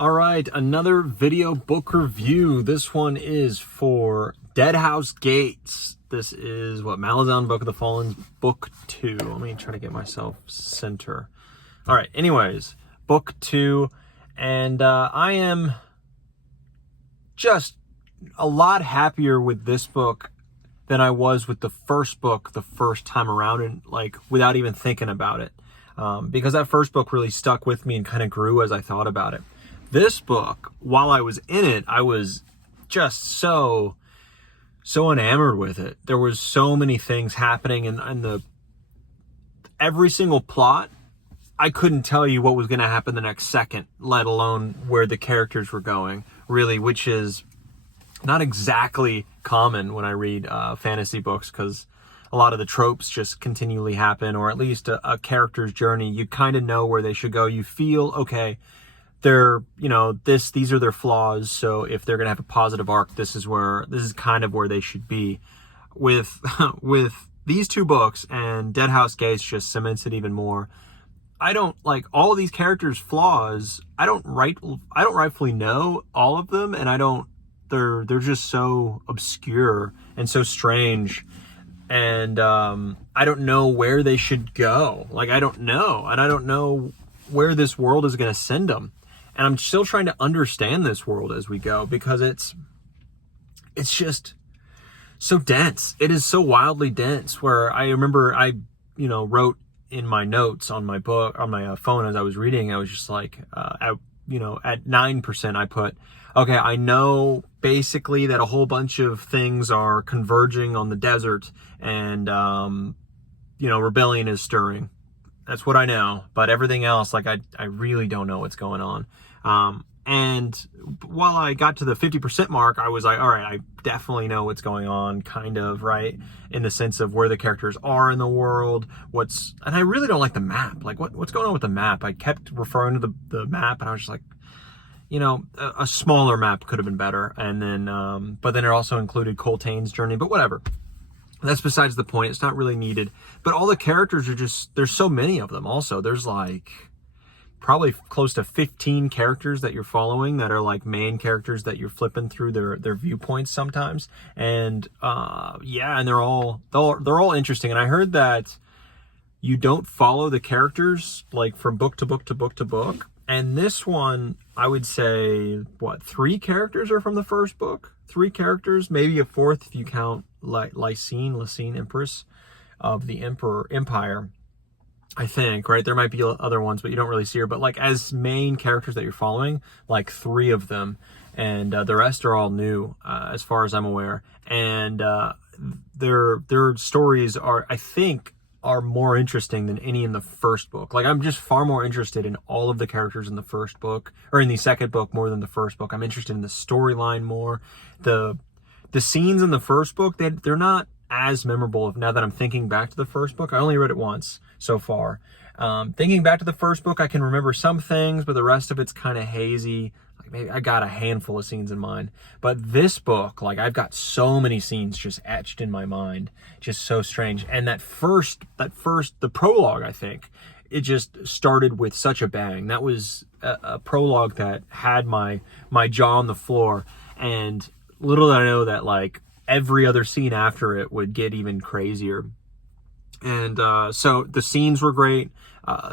All right, another video book review. This one is for Deadhouse Gates. This is Malazan Book of the Fallen's Book 2. Let me try to get myself center. All right, anyways, Book 2. And I am just a lot happier with this book than I was with the first book the first time around, and without even thinking about it. Because that first book really stuck with me and kind of grew as I thought about it. This book, while I was in it, I was just so enamored with it. There was so many things happening, and every single plot, I couldn't tell you what was going to happen the next second, let alone where the characters were going, really, which is not exactly common when I read fantasy books, because a lot of the tropes just continually happen, or at least a character's journey. You kind of know where they should go. You feel, okay, they're, these are their flaws, so if they're gonna have a positive arc, this is kind of where they should be. With these two books, and Deadhouse Gates just cements it even more. I don't like all of these characters' flaws. I don't rightfully know all of them, and they're just so obscure and so strange, and I don't know where they should go. I don't know where this world is going to send them. And I'm still trying to understand this world as we go, because it's just so dense. It is so wildly dense, where I remember I wrote in my notes on my book, on my phone as I was reading, I was just like, at 9%, I put, okay, I know basically that a whole bunch of things are converging on the desert, and, rebellion is stirring. That's what I know, but everything else, I really don't know what's going on. And while I got to the 50% mark, I was like, all right, I definitely know what's going on, kind of, right? In the sense of where the characters are in the world, and I really don't like the map. What's going on with the map? I kept referring to the map, and I was just like, a smaller map could have been better. And then, but then it also included Coltane's journey, but whatever. That's besides the point. It's not really needed. But all the characters are there's so many of them also. There's probably close to 15 characters that you're following that are main characters that you're flipping through their viewpoints sometimes. And and they're all interesting. And I heard that you don't follow the characters from book to book to book to book. And this one, I would say, 3 characters are from the first book? 3 characters, maybe a 4th if you count Lysine, Empress of the Empire, I think, right? There might be other ones, but you don't really see her. But as main characters that you're following, 3 of them, and the rest are all new, as far as I'm aware. And their stories are more interesting than any in the first book. I'm just far more interested in all of the characters in the first book, or in the second book, more than the first book. I'm interested in the storyline more. The scenes in the first book, they're not as memorable now that I'm thinking back to the first book. I only read it once so far. Thinking back to the first book, I can remember some things, but the rest of it's kind of hazy. Maybe I got a handful of scenes in mind. But this book, I've got so many scenes just etched in my mind. Just so strange. And the prologue, I think, it just started with such a bang. That was a prologue that had my jaw on the floor. And little did I know that every other scene after it would get even crazier. And so the scenes were great.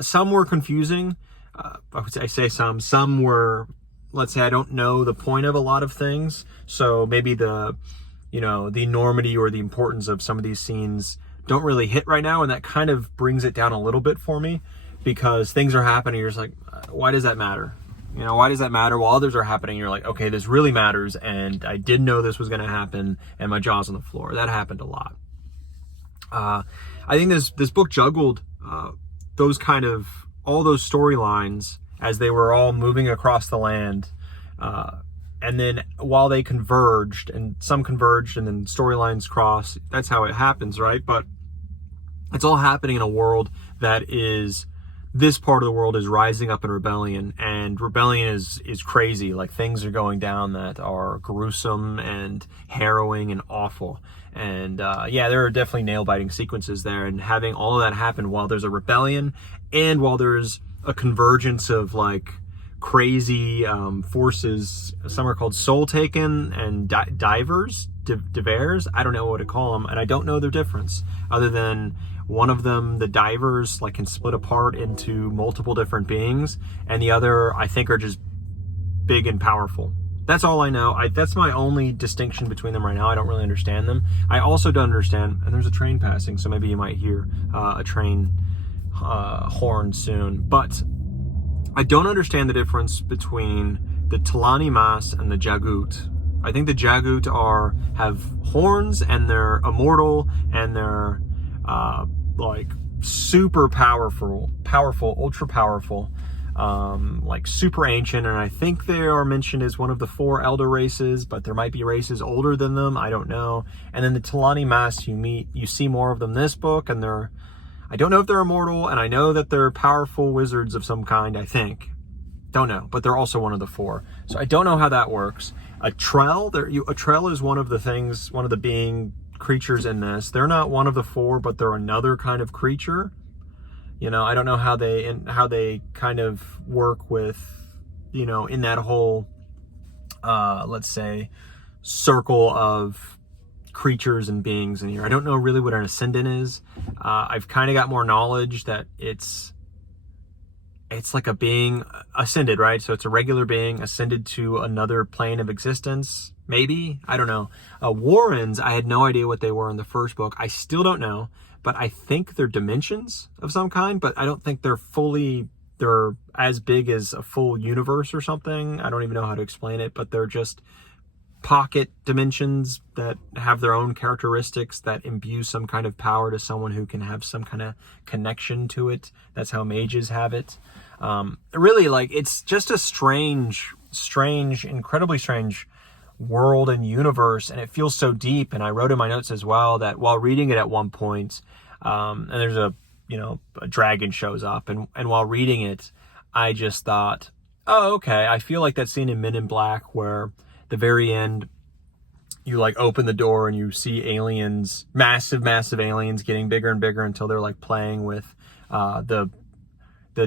Some were confusing. I say some were, let's say, I don't know the point of a lot of things. So maybe the enormity or the importance of some of these scenes don't really hit right now. And that kind of brings it down a little bit for me, because things are happening. You're just like, why does that matter? Why does that matter? While others are happening, you're like, okay, this really matters. And I didn't know this was going to happen. And my jaw's on the floor. That happened a lot. I think this book juggled all those storylines as they were all moving across the land. And then while they converged, and some converged and then storylines cross, that's how it happens, right? But it's all happening in a world that is, this part of the world is rising up in rebellion, and rebellion is crazy. Things are going down that are gruesome and harrowing and awful. And there are definitely nail-biting sequences there, and having all of that happen while there's a rebellion and while there's a convergence of crazy forces. Some are called Soul Taken and Divers. I don't know what to call them, and I don't know their difference other than one of them, the divers, like can split apart into multiple different beings, and the other I think are just big and powerful. That's all I know. That's my only distinction between them right now. I don't really understand them. I also don't understand, and there's a train passing, so maybe you might hear a train horn soon, but I don't understand the difference between the Talani Mas and the Jagut. I think the Jagut have horns and they're immortal and they're like super powerful, ultra powerful, like super ancient. And I think they are mentioned as one of the 4 elder races, but there might be races older than them. I don't know. And then the Talani Mas, you see more of them in this book, and I don't know if they're immortal, and I know that they're powerful wizards of some kind, I think. Don't know, but they're also one of the 4. So I don't know how that works. A Trell is one of the being creatures in this. They're not one of the 4, but they're another kind of creature. You know, I don't know how they kind of work with, you know, in that whole, let's say, circle of creatures and beings in here. I don't know really what an ascendant is. I've kind of got more knowledge that it's like a being ascended, right? So it's a regular being ascended to another plane of existence, maybe? I don't know. Warrens, I had no idea what they were in the first book. I still don't know, but I think they're dimensions of some kind, but I don't think they're as big as a full universe or something. I don't even know how to explain it, but they're just pocket dimensions that have their own characteristics that imbue some kind of power to someone who can have some kind of connection to it. That's how mages have it. Really, like, it's just a strange, incredibly strange world and universe, and it feels so deep. And I wrote in my notes as well that while reading it at one point, and there's a dragon shows up, and while reading it, I just thought, oh, okay, I feel like that scene in Men in Black where the very end, you like open the door and you see aliens, massive aliens getting bigger and bigger until they're like playing with the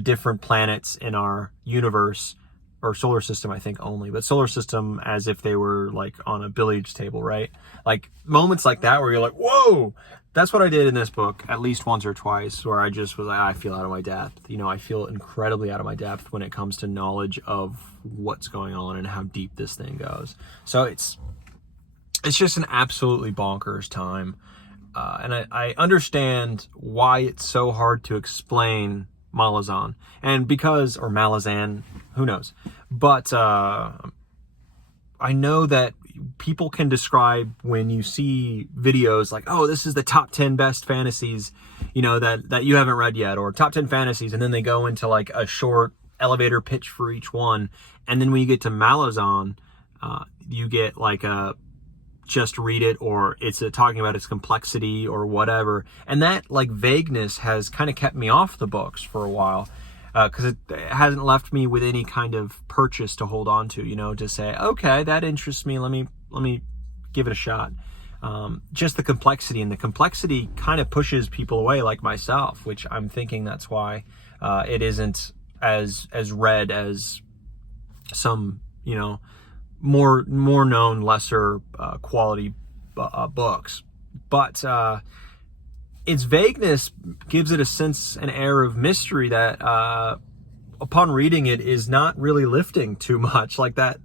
different planets in our universe, or solar system, I think only, but solar system as if they were like on a billiards table, right? Like moments like that where you're like, whoa, that's what I did in this book at least once or twice, where I just was like, I feel out of my depth. You know, I feel incredibly out of my depth when it comes to knowledge of what's going on and how deep this thing goes. So it's just an absolutely bonkers time. And I understand why it's so hard to explain Malazan, or Malazan, who knows? But I know that people can describe, when you see videos like, oh, this is the top 10 best fantasies, you know, that you haven't read yet, or top 10 fantasies, and then they go into like a short elevator pitch for each one, and then when you get to Malazan, you get like a just read it, or it's talking about its complexity or whatever. And that like vagueness has kind of kept me off the books for a while, because it hasn't left me with any kind of purchase to hold on to, you know, to say, okay, that interests me, let me give it a shot. Just the complexity, and the complexity kind of pushes people away, like myself, which I'm thinking that's why it isn't as read as some, you know, more known, lesser quality books. But its vagueness gives it a sense, an air of mystery that upon reading it is not really lifting too much. Like that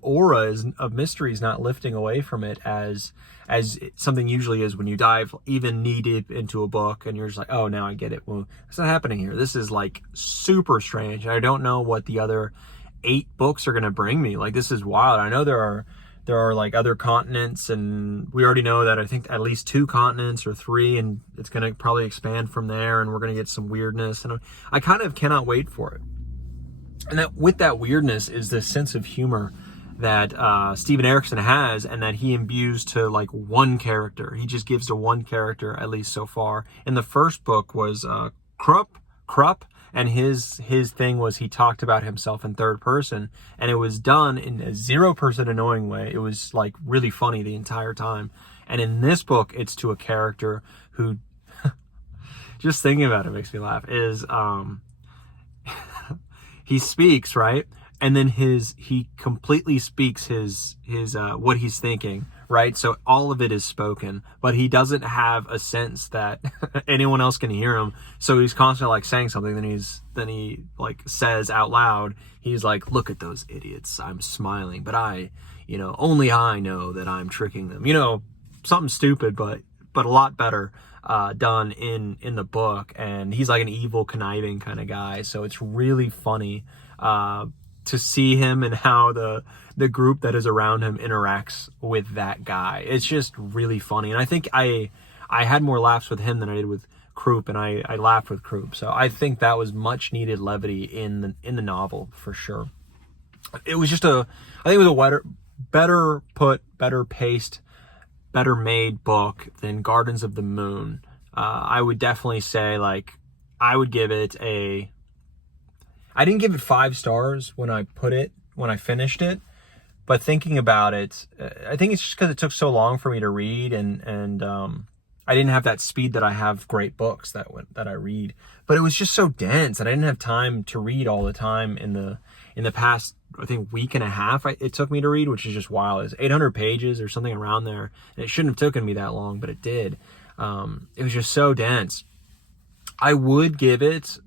aura of mystery is not lifting away from it as something usually is when you dive even knee deep into a book and you're just like, oh, now I get it. Well, that's not happening here. This is like super strange. I don't know what the other 8 books are going to bring me. Like, this is wild. I know there are like other continents, and we already know that I think at least 2 continents or 3, and it's going to probably expand from there, and we're going to get some weirdness, and I kind of cannot wait for it. And that with that weirdness is this sense of humor that Steven Erikson has, and that he imbues to like one character. He just gives to one character, at least so far. In the first book was Krupp, and his thing was he talked about himself in third person, and it was done in a 0% annoying way. It was like really funny the entire time. And in this book, it's to a character who, just thinking about it makes me laugh, is he speaks, right? And then he completely speaks his what he's thinking, right? So all of it is spoken, but he doesn't have a sense that anyone else can hear him. So he's constantly like saying something, then he like says out loud, he's like, look at those idiots, I'm smiling, but only I know that I'm tricking them. Something stupid, but a lot better done in the book. And he's like an evil, conniving kind of guy. So it's really funny to see him and how the group that is around him interacts with that guy. It's just really funny. And I think I had more laughs with him than I did with Croup, and I laughed with Croup. So I think that was much needed levity in the novel for sure. It was just I think it was a better put, better paced, better made book than Gardens of the Moon. I would definitely say, like, I would give it I didn't give it 5 stars when I finished it, but thinking about it, I think it's just because it took so long for me to read, and I didn't have that speed that I have great books that I read. But it was just so dense, and I didn't have time to read all the time in the past, I think, week and a half it took me to read, which is just wild. It's 800 pages or something around there, and it shouldn't have taken me that long, but it did. It was just so dense. I would give it,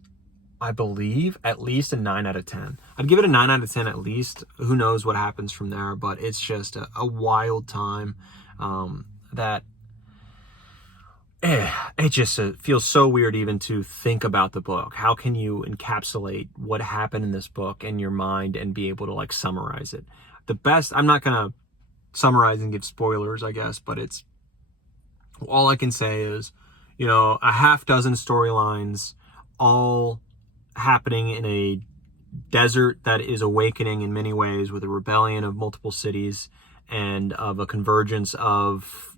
I believe, at least a 9 out of 10. I'd give it a 9 out of 10 at least. Who knows what happens from there, but it's just a wild time that it just feels so weird even to think about the book. How can you encapsulate what happened in this book in your mind and be able to like summarize it? I'm not going to summarize and give spoilers, I guess, but all I can say is, a half dozen storylines all happening in a desert that is awakening in many ways, with a rebellion of multiple cities and of a convergence of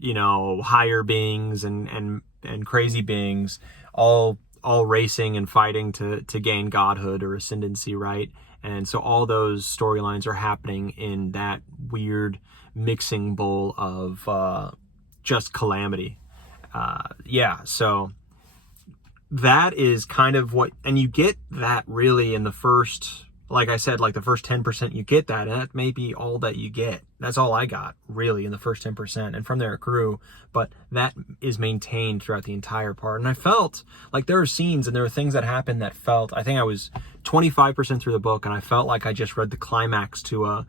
higher beings and crazy beings, all racing and fighting to gain godhood or ascendancy, right? And so all those storylines are happening in that weird mixing bowl of just calamity. So that is kind of what, and you get that really in the first, like I said, like the first 10%, you get that, and that may be all that you get. That's all I got really in the first 10%, and from there it grew, but that is maintained throughout the entire part. And I felt like there are scenes and there are things that happened that felt, I think I was 25% through the book, and I felt like I just read the climax to a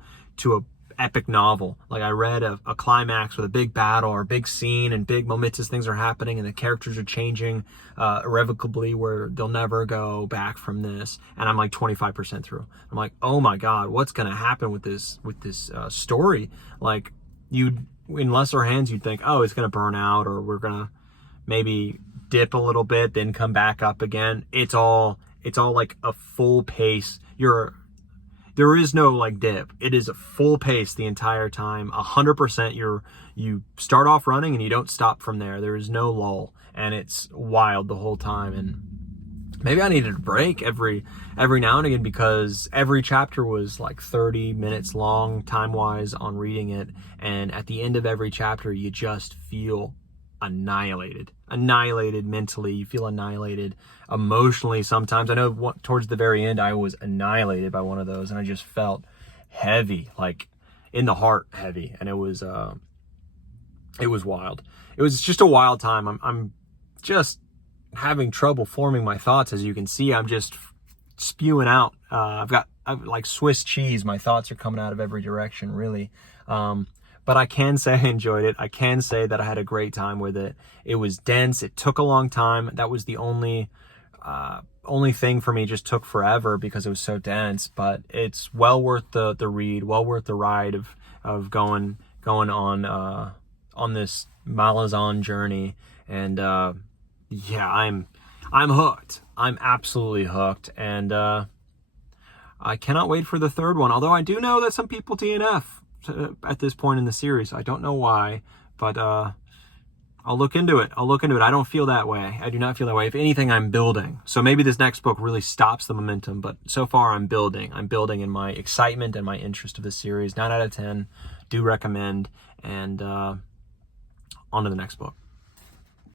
epic novel. Like I read a climax with a big battle or a big scene, and big momentous things are happening, and the characters are changing irrevocably, where they'll never go back from this. And I'm like 25% through. I'm like, oh my God, what's gonna happen with this story? Like, in lesser hands, you'd think, oh, it's gonna burn out, or we're gonna maybe dip a little bit, then come back up again. It's all like a full pace. There is no like dip. It is a full pace the entire time. 100%. You start off running and you don't stop from there. There is no lull, and it's wild the whole time. And maybe I needed a break every now and again, because every chapter was like 30 minutes long time wise on reading it. And at the end of every chapter, you just feel annihilated mentally. You feel annihilated emotionally sometimes. I know towards the very end I was annihilated by one of those, and I just felt heavy, like in the heart heavy, and it was wild. It was just a wild time. I'm just having trouble forming my thoughts. As you can see, I'm just spewing out. I've like Swiss cheese. My thoughts are coming out of every direction, really. But I can say I enjoyed it. I can say that I had a great time with it. It was dense. It took a long time. That was the only thing for me. It just took forever because it was so dense. But it's well worth the read, well worth the ride of going on this Malazan journey. And I'm hooked. I'm absolutely hooked. And I cannot wait for the third one. Although I do know that some people DNF at this point in the series. I don't know why, but I'll look into it. I don't feel that way. I do not feel that way. If anything, I'm building. So maybe this next book really stops the momentum, but so far I'm building. I'm building in my excitement and my interest of the series. 9 out of 10. Do recommend. And on to the next book.